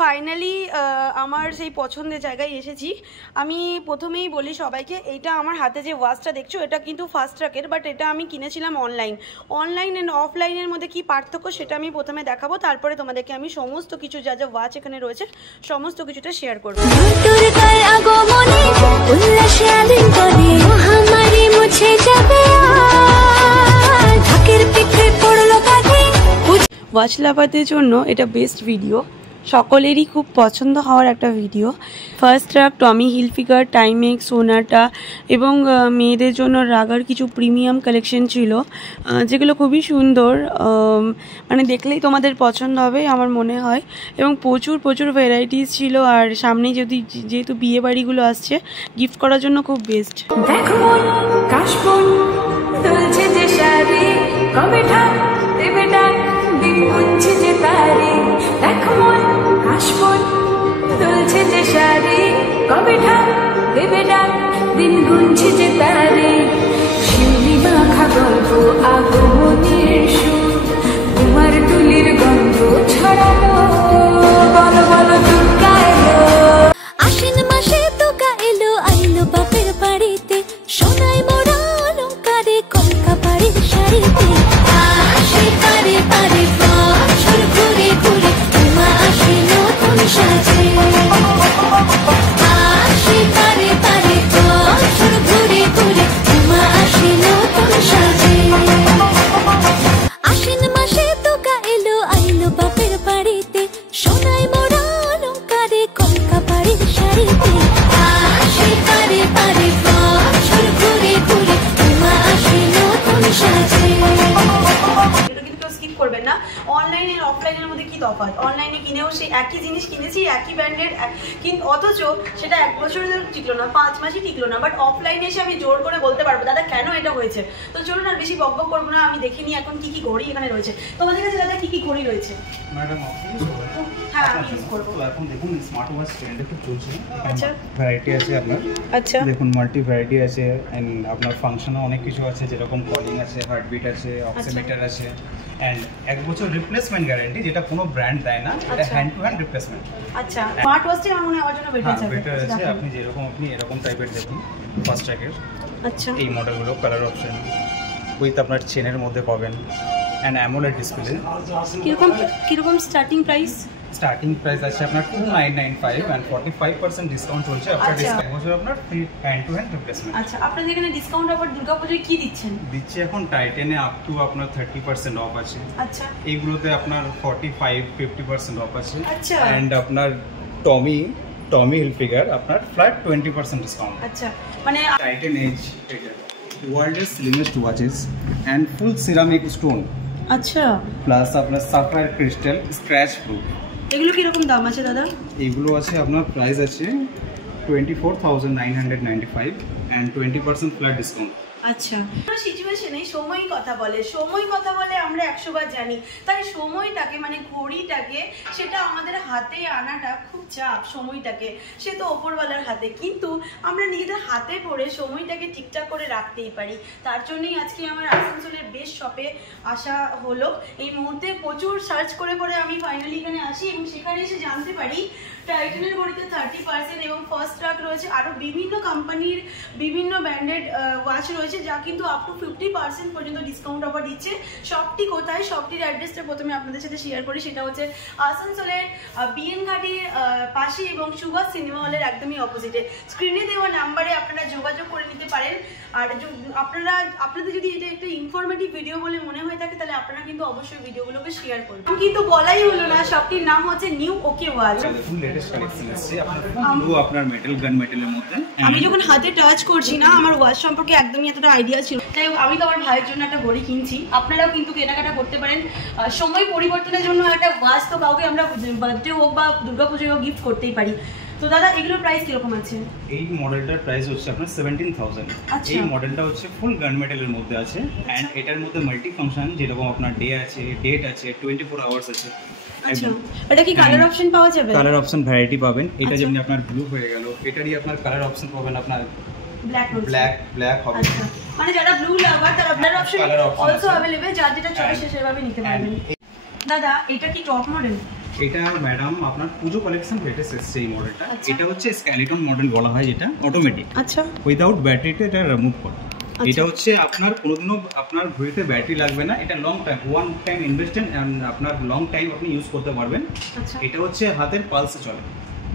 Finally আমার সেই পছন্দের জায়গায় এসেছি। আমি প্রথমেই বলি সবাইকে, এইটা আমার হাতে যে ওয়াচটা দেখছো এটা কিন্তু ফাস্ট ট্র্যাকের, বাট এটা আমি কিনেছিলাম অনলাইন অ্যান্ড অফলাইনের মধ্যে কি পার্থক্য সেটা আমি প্রথমে দেখাবো, তারপরে তোমাদেরকে আমি সমস্ত কিছু যা যা ওয়াচ এখানে রয়েছে সমস্ত কিছুটা শেয়ার করবো। ওয়াচ লাভারদের জন্য এটা বেস্ট ভিডিও, সকলেরই খুব পছন্দ হওয়ার একটা video. Fastrack, Tommy Hilfiger, Timex, Sonata এবং মেয়েদের জন্য রাগার কিছু প্রিমিয়াম কালেকশন ছিল যেগুলো খুবই সুন্দর, মানে দেখলেই তোমাদের পছন্দ হবে আমার মনে হয়। এবং প্রচুর ভ্যারাইটিস ছিল, আর সামনেই যেহেতু বিয়ে বাড়িগুলো আসছে গিফট করার জন্য খুব বেস্ট। দিন গুনছে যে তারে শিউলি মাখা গল্প আগমনের সুর তোমার তুলির গন্ধ ছড়ালো বলো বলো দুর্গা এলো আশ্বিন মাসে তোকা এলো আইলো বাপের বাড়িতে সোনায় মোড়া অলংকারে কলকা বাড়ির শাড়িতে আসে পারে পারে বছর ঘুরে ঘুরে তোমা আসে নতুন সাজে অনলাইনের অফলাইনের মধ্যে কি তফাৎ? অনলাইনে কিনেও সেই একই জিনিস কিনেছি, একই ব্র্যান্ডের, কিন্তু অথচ সেটা 1 বছরের টিকলো না, 5 মাসই টিকলো না। বাট অফলাইনে এসে আমি জোর করে বলতে পারবো দাদা কেন এটা হয়েছে। তো চলুন আর বেশি বকবক করবো না, আমি দেখিনি এখন কি কি ঘড়ি এখানে রয়েছে। তোমাদের কাছে দাদা কি কি ঘড়ি রয়েছে? ম্যাডাম হ্যাঁ আমি ইউজ করবো। এখন দেখুন স্মার্ট ওয়াচ ট্রেন্ডে খুব চলছে। আচ্ছা, ভ্যারাইটি আছে আপনার। আচ্ছা, দেখুন মাল্টি ভ্যারাইটি আছে, এন্ড আপনার ফাংশনও অনেক কিছু আছে, যেরকম কলিং আছে, হার্টবিট আছে, অক্সিমিটার আছে, এন্ড 1 বছর রিপ্লেসমেন্ট গ্যারান্টি, যেটা কোনো ব্র্যান্ড দেয় না, এটা হ্যান্ড টু হ্যান্ড রিপ্লেসমেন্ট। আচ্ছা, স্মার্ট ওয়াচটি আমার মনে হয় জন্য বেটার আছে। বেটার আছে, আপনি যেরকম আপনি এরকম টাইপের দেখুন ফাস্ট ট্র্যাকের। আচ্ছা, এই মডেলগুলো কালার অপশন উইথ আপনার চেনের মধ্যে পাবেন, এন্ড অ্যামোলেড ডিসপ্লে। কিরকম স্টার্টিং প্রাইস? স্টার্টিং প্রাইস আছে আপনার 2995 এন্ড 45% ডিসকাউন্ট চলছে আফটার ডিসকাউন্ট বছর আপনার free hand to hand replacement. আচ্ছা, আপনাদের এখানে ডিসকাউন্ট অফার দুর্গাপূজায় কি দিচ্ছেন? দিচ্ছে এখন টাইটানে আপ টু আপনার 30% অফ আছে। আচ্ছা, এইগুলোতে আপনার 45-50% অফ আছে। আচ্ছা, এন্ড আপনার টমি হিলফিগার আপনার ফ্ল্যাট 20% ডিসকাউন্ট। আচ্ছা, মানে টাইটান এজ, এটা ওয়ার্ল্ডের slimmest watches and full ceramic stone. আচ্ছা, প্লাস আপনার সাফায়ার ক্রিস্টাল স্ক্র্যাচ প্রুফ। এগুলো কি রকম দাম আছে দাদা? এইগুলো আছে আপনার প্রাইস আছে 24,995 এন্ড 20% ফ্ল্যাট ডিসকাউন্ট। আচ্ছা, সিচুয়েশনে সময় কথা বলে আমরা 100 বার জানি, তাই সময়টাকে মানে ঘড়িটাকে সেটা আমাদের হাতে আনাটা খুব চাপ। সময়টাকে সে তো ওপরওয়ালার হাতে, কিন্তু আমরা নিজেদের হাতে পড়ে সময়টাকে ঠিকঠাক করে রাখতেই পারি। তার জন্যই আজকে আমার আসানসোলের বেস্ট শপে আসা হলো। এই মুহূর্তে প্রচুর সার্চ করে আমি ফাইনালি এখানে আসি এবং সেখানে এসে জানতে পারি টাইটানের ঘড়িতে 30% এবং ফার্স্ট ট্র্যাক রয়েছে, আরও বিভিন্ন কোম্পানির বিভিন্ন ব্র্যান্ডেড ওয়াচ রয়েছে যা কিন্তু আপ টু 50% পর্যন্ত ডিসকাউন্ট অফার দিচ্ছে। শপটি কোথায়, শপটির অ্যাড্রেসটা প্রথমে আপনাদের সাথে শেয়ার করি। সেটা হচ্ছে আসানসোলের বিএন ঘাটির পাশে এবং সুভাষ সিনেমা হলের একদমই অপোজিটে। স্ক্রিনে দেওয়া নাম্বারে আপনারা যোগাযোগ করে নিতে পারেন। আর আপনাদের যদি এটা একটা ইনফরমেটিভ ভিডিও বলে মনে হয়ে থাকে তাহলে আপনারা কিন্তু অবশ্যই ভিডিওগুলোকে শেয়ার করবেন। কিন্তু বলাই হলো না, শপটির নাম হচ্ছে নিউ ওকে ওয়াচ। আপনার মেটাল গান মেটালের মধ্যে আমি যখন হাতে টাচ করছি না, আমার ওয়াচ সম্পর্কে একদমই এতটা আইডিয়া ছিল, তাই আমি তো আমার ভাইয়ের জন্য একটা ঘড়ি কিনছি। আপনারাও কিন্তু কেনাকাটা করতে পারেন। সময় পরিবর্তনের জন্য একটা ওয়াচ তো কাউকে আমরা বার্থডে হোক বা দুর্গাপুজোয় হোক গিফট করতেই পারি। তো দাদা এগুলোর প্রাইস কিরকম আছে? এই মডেলটার প্রাইস হচ্ছে আপনার 17,000। এই মডেলটা হচ্ছে ফুল গান মেটালের মধ্যে আছে, এন্ড এটার মধ্যে মাল্টি ফাংশন, যেরকম আপনার ডেট আছে 24 আওয়ার্স আছে। আচ্ছা, এটা কি কালার অপশন পাওয়া যাবে? কালার অপশন ভ্যারাইটি পাবেন। এটা যেমন আপনার ব্লু হয়ে গেল, এটারই আপনার কালার অপশন পাবেন আপনার ব্ল্যাক হবে। আচ্ছা, মানে যারা ব্লু লাভার তারা ব্ল্যাক অপশন অলসো अवेलेबल, যার যেটা চয়েস সেভাবে নিতে পারবেন। দাদা এটা কি টপ মডেল? এটা ম্যাডাম আপনার পুজো কালেকশন লেটেস্ট এসছে এই মডেলটা। এটা হচ্ছে স্কেলিটন মডেল বলা হয়, যেটা অটোমেটিক। আচ্ছা, উইদাউট ব্যাটারিতে এটা রিমুভ করে। এটা হচ্ছে আপনার কোনোদিনও আপনার ঘড়িতে ব্যাটারি লাগবে না। এটা long time, one time investment and আপনার লং টাইম আপনি ইউজ করতে পারবেন। আচ্ছা, এটা হচ্ছে হাতের পালসে চলে,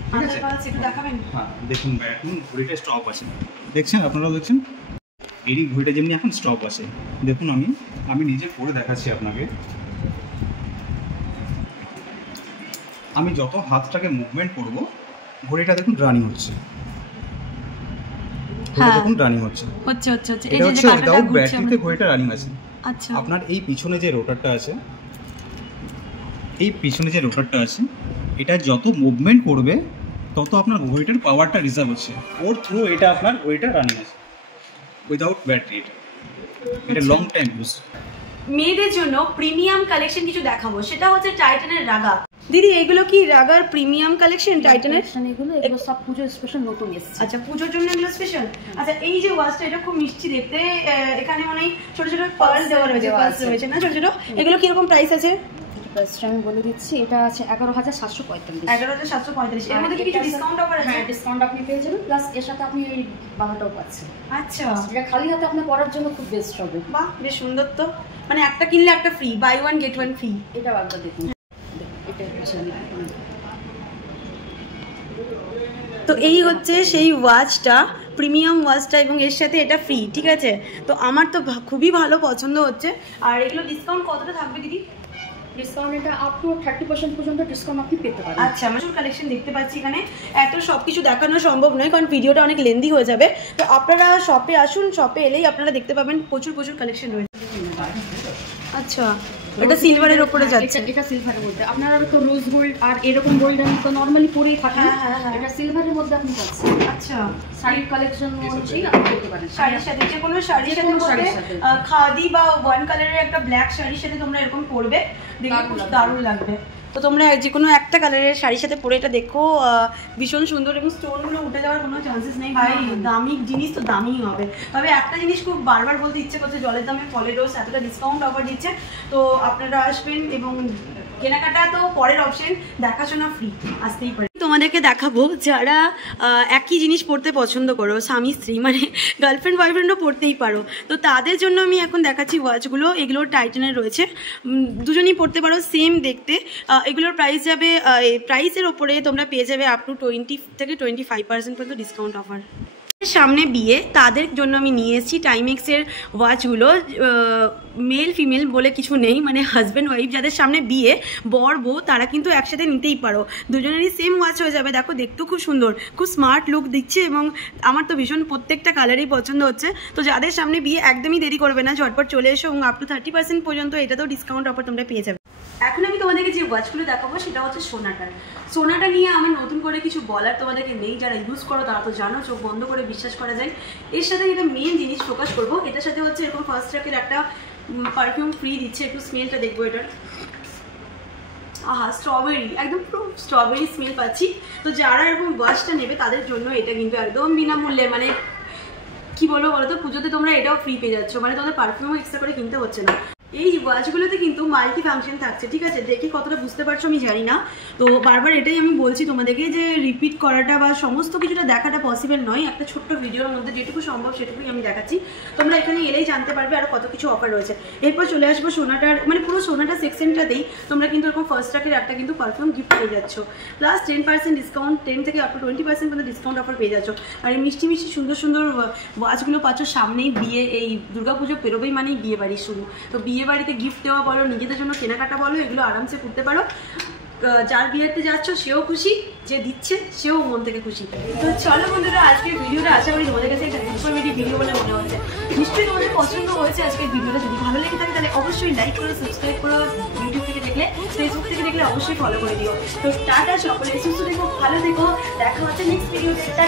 ঠিক আছে? পালস একটু দেখাবেন? হ্যাঁ, দেখুন এখন ঘড়িটা স্টপ আছে, দেখছেন? আপনারাও দেখছেন এই ঘড়িটা যেমনি এখন স্টপ আছে। দেখুন আমি নিজে পরে দেখাচ্ছি আপনাকে। আমি যত হাতটাকে মুভমেন্ট করব, ঘড়িটা দেখুন রানিং হচ্ছে, দেখুন রানিং হচ্ছে। এই যে উইদাউট ব্যাটারিতে ঘড়িটা রানিং আছে। আচ্ছা, আপনার এই পিছনে যে রোটারটা আছে, এটা যত মুভমেন্ট করবে তত আপনার ঘড়িটার পাওয়ারটা রিজার্ভ হচ্ছে। ওর থ্রু এটা আপনার ঘড়িটা রানিং আছে উইদাউট ব্যাটারি। এটা লং টাইম ইউজ। মেয়েদের জন্য প্রিমিয়াম কালেকশন কিছু দেখাবো, সেটা হচ্ছে টাইটানের রাগা। দিদি, এগুলো কি রাগার প্রিমিয়াম কালেকশন টাইটানের? এগুলো সব পুজো স্পেশাল নতুন এসেছে। আচ্ছা, পুজোর জন্য এগুলো স্পেশাল। আচ্ছা, এই যে ওয়াচটা, এটা খুব মিষ্টি দেখতে। এখানে মানে ছোট ছোট পার্ল দেওয়া রয়েছে, পার্লস রয়েছে না ছোট ছোট? এগুলো কিরকম প্রাইস আছে? প্রাইসটা আমি বলে দিচ্ছি। এটা আছে 11,745। 11,745। এর মধ্যে কি কিছু ডিসকাউন্ট অফার আছে? হ্যাঁ, ডিসকাউন্ট আপনি পেয়ে যাবেন, প্লাস এর সাথে আপনি এই বালাটাও পাচ্ছেন। আচ্ছা, এটা খালি হাতে আপনার পরার জন্য খুব বেস্ট হবে। বাহ, বেশ সুন্দর তো। মানে একটা কিনলে একটা free, buy one get one free. এটা একবার দেখুন, এটা তো এই হচ্ছে সেই ওয়াচটা, প্রিমিয়াম ওয়াচটা, এবং এর সাথে এটা ফ্রি, ঠিক আছে? তো আমার তো খুবই ভালো পছন্দ হচ্ছে। আর এগুলো ডিসকাউন্ট কতটা থাকবে দিদি? ডিসকাউন্ট এটা আপ টু 30% পর্যন্ত ডিসকাউন্ট আপনি পেতে পারেন। আচ্ছা, আমরা কালেকশন দেখতে পাচ্ছি এখানে। এত সবকিছু দেখানো সম্ভব নয়, কারণ ভিডিওটা অনেক লেন্দি হয়ে যাবে। তো আপনারা শপে আসুন, শপে এলেই আপনারা দেখতে পাবেন প্রচুর কালেকশন রয়েছে। আচ্ছা, এটা সিলভারের উপরে যাচ্ছে। এটা সিলভারের মধ্যে, আপনারা তো রোজ গোল্ড আর এরকম গোল্ড আমি তো নরমালি পরেই থাকেন। এটা সিলভারের মধ্যে আপনি পাচ্ছেন। আচ্ছা, শাড়ির কালেকশন অনুযায়ী আপনি করতে পারেন। শাড়ির সাথে, যে কোনো শাড়ির সাথে খাদি বা ওয়ান কালারের একটা ব্ল্যাক শাড়ির সাথে তোমরা এরকম পরবে, দেখে খুব দারুণ লাগবে। তো তোমরা যে কোনো একটা কালারের শাড়ির সাথে পরে এটা দেখো, ভীষণ সুন্দর, এবং স্টোনগুলো উঠে যাওয়ার কোনো চান্সেস নেই। ভাই, দামি জিনিস তো দামিই হবে। তবে একটা জিনিস খুব বারবার বলতে ইচ্ছে করছে, জলের দামে ফলের রস, এতটা ডিসকাউন্ট অফার দিচ্ছে। তো আপনারা আসবেন, এবং কেনাকাটা তো পরের অপশন, দেখাশোনা ফ্রি, আসতেই পারে। তোমাদেরকে দেখাবো যারা একই জিনিস পড়তে পছন্দ করো, স্বামী স্ত্রী, মানে গার্লফ্রেন্ড বয়ফ্রেন্ডও পড়তেই পারো। তো তাদের জন্য আমি এখন দেখাচ্ছি ওয়াচগুলো। এগুলো টাইটানের রয়েছে, দুজনেই পড়তে পারো, সেম দেখতে। এগুলোর প্রাইস যাবে, প্রাইসের ওপরে তোমরা পেয়ে যাবে আপ টু 20 থেকে 25% পর্যন্ত ডিসকাউন্ট অফার। সামনে বিয়ে, তাদের জন্য আমি নিয়ে এসেছি টাইমেক্সের ওয়াচগুলো। মেল ফিমেল বলে কিছু নেই, মানে হাজব্যান্ড ওয়াইফ যাদের সামনে বিয়ে, বর বউ, তারা কিন্তু একসাথে নিতেই পারো। দুজনেরই সেম ওয়াচ হয়ে যাবে। দেখো, দেখতেও খুব সুন্দর, খুব স্মার্ট লুক দিচ্ছে, এবং আমার তো ভীষণ প্রত্যেকটা কালারই পছন্দ হচ্ছে। তো যাদের সামনে বিয়ে, একদমই দেরি করবে না, ঝটপট চলে এসো, এবং আপ টু 30% পর্যন্ত এটাতেও ডিসকাউন্ট অফার তোমরা পেয়ে যাবে। এখন আমি তোমাদেরকে যে ওয়াচগুলো দেখাবো সেটা হচ্ছে সোনাটা নিয়ে আমার নতুন করে কিছু বলার তোমাদেরকে নেই। যারা ইউজ করো তারা তো জানো, চোখ বন্ধ করে বিশ্বাস করা যায়। এর সাথে যেটা মেন জিনিস ফোকাস করবো, এটার সাথে হচ্ছে এরকম ফার্স্ট ট্র্যাকের একটা পারফিউম ফ্রি দিচ্ছে। একটু স্মেলটা দেখবো এটার। আহা, স্ট্রবেরি, একদম পুরো স্ট্রবেরি স্মেল পাচ্ছি। তো যারা এরকম ওয়াচটা নেবে তাদের জন্য এটা কিন্তু একদম বিনামূল্যে, মানে কি বলবো বলো তো, পুজোতে তোমরা এটাও ফ্রি পেয়ে যাচ্ছ, মানে তোমাদের পারফিউমও এক্সট্রা করে কিনতে হচ্ছে না। এই ওয়াচগুলোতে কিন্তু মাল্টি ফাংশন থাকছে, ঠিক আছে? দেখে কতটা বুঝতে পারছো আমি জানি না। তো বারবার এটাই আমি বলছি তোমাদেরকে, যে রিপিট করাটা বা সমস্ত কিছুটা দেখাটা পসিবল নয়। একটা ছোট্ট ভিডিওর মধ্যে যেটুকু সম্ভব সেটুকুই আমি দেখাচ্ছি। তোমরা এখানে এলেই জানতে পারবে আরও কত কিছু অফার রয়েছে। এরপর চলে আসবো সোনাটার, মানে পুরো সোনাটা সেকশনটাতেই তোমরা কিন্তু এরকম ফার্স্ট ট্র্যাকের একটা কিন্তু পারফিউম গিফট পেয়ে যাচ্ছ, প্লাস 10% ডিসকাউন্ট, 10 থেকে আপ টু 20% পর্যন্ত ডিসকাউন্ট অফার পেয়ে যাচ্ছ। আর এই মিষ্টি মিষ্টি সুন্দর সুন্দর ওয়াচগুলো পাচ্ছ। সামনেই বিয়ে, এই দুর্গাপুজো পেরোবেই মানেই বিয়ে বাড়ি শুরু। তো বিয়ে বাড়িতে গিফট দেওয়া বলো, নিজেদের জন্য কেনাকাটা বলো, এগুলো আরামসে করতে পারো। যার বিয়েতে যাচ্ছ সেও খুশি, যে দিচ্ছে সেও মন থেকে খুশি। তো চলো বন্ধুরা, আজকের ভিডিওটা আশা করি তোমাদের কাছে একটা ইনফরমেটিভ ভিডিও বলে মনে হচ্ছে। নিশ্চয়ই তোমাদের পছন্দ হয়েছে আজকের ভিডিওটা। যদি ভালো লেগে থাকে তাহলে অবশ্যই লাইক করো, সাবস্ক্রাইব করো। ইউটিউব থেকে দেখলে, ফেসবুক থেকে দেখলে অবশ্যই ফলো করে দিও। তো টাটা, সকলে সুস্থ থেকো, ভালো থেকো, দেখা হচ্ছে নেক্সট ভিডিওতে। টাটা।